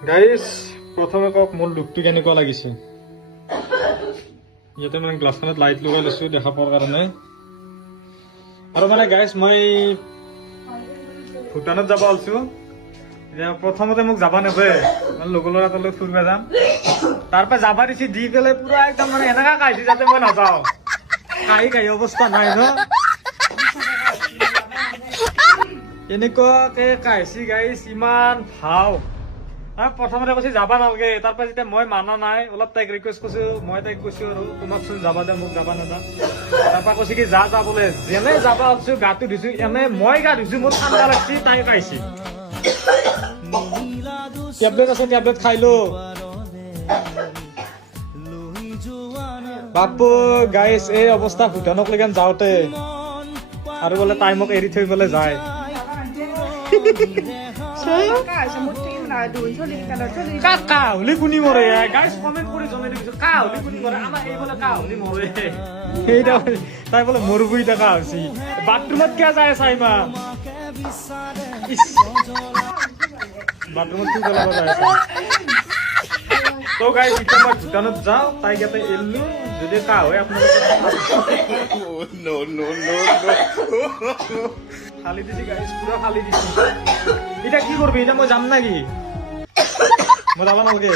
guys প্ৰথমে কক মোৰ লুকটো কেনেকুৱা লাগিছে ইয়াতে মানে গ্লাছখনত লাইট লগাই লৈছো দেখা পোৱাৰ কাৰণে আৰু মানে গাইস মই ভূটানত যাব আলছো প্ৰথমতে মোক যাবা নেবে লগৰ ল'ৰা তলৈ ফুৰিব যাম তাৰপৰা যাবা দিছি দি পেলাই পুৰা একদম মানে এনেকা কাহিছে যাতে মই নাযাওঁ কাহি অৱস্থা নাই ন এনেকুৱাকে কাহিছি গাইছ ইমান ভাও প্ৰথমতে কৈছে যাবা নালাগে তাৰপৰা যেতিয়া মই মানা নাই অলপ তাইক ৰিকুৱেষ্ট কৰিছো মই তাইক কৈছো আৰু তোমাকচোন যাবা দে মোক যাবা নেদা তাৰপৰা কৈছে কি যা যা বোলে যেনে যাবা আছো গাটো ধুইছো এনে মই গা ধুইছো মোৰ ঠাণ্ডা লাগছি তাই কাহিছি টেবলেট আছে টেবলেট খাই লো বাপু গাইছ এই অৱস্থা ভূটানক লেগেন যাওঁতে আৰু বোলে তাই মোক এৰি থৈ পেলাই যায় কাহলি কোনি মৰে গাইছ কমেন্ট কৰি জনাই দিছো কাহলি কোনি মৰে আমাৰ এই বোলে কাহলি মৰে সেইটা তাই বোলে মৰবু ইটা কাহছি বাথৰুমত কিয় যায় চাইমা বাথৰুমত কি কৰিব যায় তো গাইছ এতিয়া মই ভূটানত যাওঁ তাইক ইয়াতে এৰিলো যদি কাহ হয় আপোনালোকে খালি দিছি গাইছ পুৰা খালি দিছি এতিয়া কি করবি এটা মই যাম নাকি মই যাব নালগে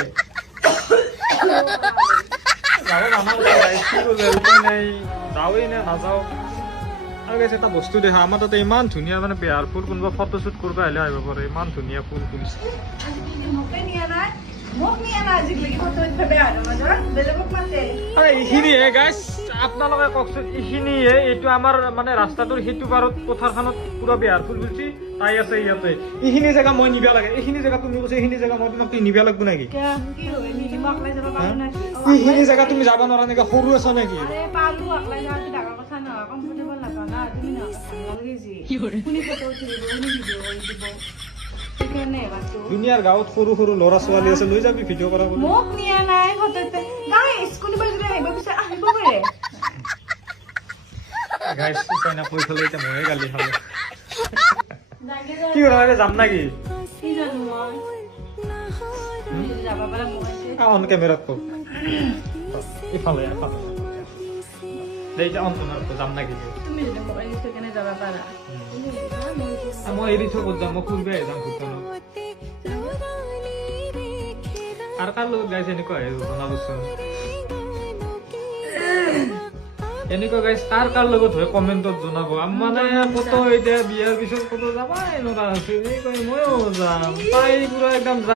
যাওঁই নে নাযাওঁ আৰু গাইছ এটা বস্তু দেখা আমাৰ তাতে ইমান ধুনীয়া মানে বেহাৰ ফুল কোনোবা ফটোশ্বুট কৰিব আহিলে আহিব পাৰে ইমান ধুনীয়া ফুল ফুলিছে এইখিনিহে গাইছ আপোনালোকে কওকচোন এইখিনিহে এইটো আমাৰ মানে ৰাস্তাটোৰ সেইটো পাৰত পথাৰখনত পুৰা বেহাৰ ফুল ফুলছি তাই আছে ইয়াতে এইখিনি জেগা মই নিবা লাগে এইখিনি জেগা তুমি কৈছে এইখিনি জেগা মই তোমাক নিবা লাগব নেকি এইখিনি জেগা তুমি যাব নোৱাৰা নেকি সৰু আছা নেকি দুনিয়াৰ গাঁৱত সৰু সৰু ল'ৰা ছোৱালী আছে লৈ যাবি ভিডিঅ' কৰা মোক নিয়া নাই গাইছ কোনোবা যদি আহিব পিছে আহিব পাৰে গাইছ উপায় নাপাই ফেলে এতিয়া ময়ে গালি খালো কি কৰা যাম নাকি অন কেমেৰাত কওক ইফালে দে অন কেমেৰাত যাম নাকি মই এৰি থৈ ক'ত যাম মই ফুৰিব যাম ভূটানত আৰু কাৰ লগত গাইছে এনেকুৱা জনাবচোন এনেকুৱা গাইছ কাৰ লগত হয় কমেণ্টত জনাব মানে কত এতিয়া বিয়াৰ পিছত কত যাবাই নোৱাৰা আছে ময়ো যাম তাই পুৰা একদম